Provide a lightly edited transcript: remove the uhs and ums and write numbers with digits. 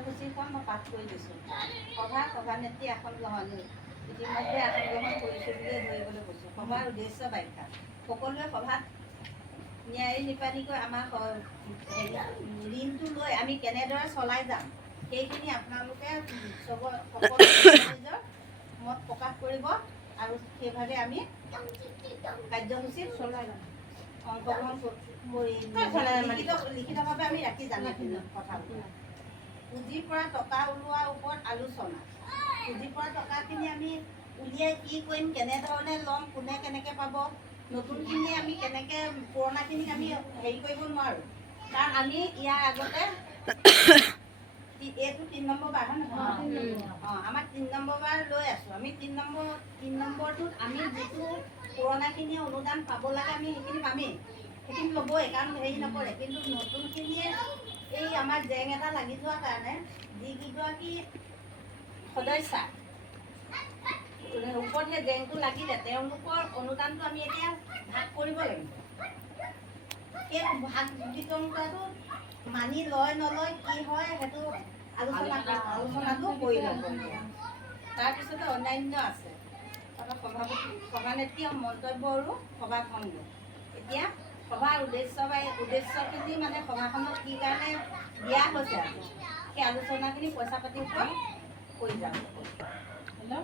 কাৰ্যসূচীখন মই পাঠ কৰি দিছোঁ। সভানেত্ৰী আসন গ্ৰহণ ইতিমধ্যে আসন গ্ৰহণ কৰিছোঁ বুলিয়ে ধৰিবলৈ কৈছোঁ। সভাৰ উদ্দেশ্য ব্যাখ্যা। সকলোৱে সভাত ন্যায়ী নিপানীকৈ আমাৰ ঋণটো লৈ আমি কেনেদৰে চলাই যাম সেইখিনি আপোনালোকে সকলো নিজৰ মত প্ৰকাশ কৰিব আৰু সেইভাগে আমি কাৰ্যসূচীত চলাই যাম। অংশগ্ৰহণ কৰি লিখিতভাৱে আমি ৰাখি যাম কথাবোৰ। পুঁজিৰ পৰা টকা ওলোৱাৰ ওপৰত আলোচনা। পুঁজিৰ পৰা টকাখিনি আমি উলিয়াই কি কৰিম, কেনেধৰণে ল'ম, কোনে কেনেকৈ পাব, নতুনখিনি আমি কেনেকৈ পুৰণাখিনিক আমি হেৰি কৰিব নোৱাৰোঁ। কাৰণ আমি ইয়াৰ আগতে এইটো 3 নম্বৰ বাৰ হয় নহয়? আমাৰ 3 নম্বৰ বাৰ লৈ আছোঁ। আমি 3 নম্বৰটোত আমি যিটো পুৰণাখিনি অনুদান পাব লাগে আমি সেইখিনি পামেই, সেইখিনি ল'বই, কাৰণ হেৰি নকৰে। কিন্তু নতুনখিনিয়ে এই আমাৰ জেং এটা লাগি যোৱাৰ কাৰণে যিকেইগৰাকী সদস্যা ওপৰত সেই জেংটো লাগিলে তেওঁলোকৰ অনুদানটো আমি এতিয়া ভাগ কৰিব লাগিব। সেই ভাগ বিতৰণ কৰাটো মানি লয় নলয় কি হয় সেইটো আলোচনাটো কৰি ল'ব। তাৰপিছতে অন্যান্য আছে সভানেত্ৰী মন্তব্য আৰু সভাখণ্ড। এতিয়া সভাৰ উদ্দেশ্যখিনি মানে সভাখনত কি কাৰণে দিয়া হৈছে সেই আলোচনাখিনি পইচা পাতিৰ ওপৰত কৰি যাম। হেল্ল'।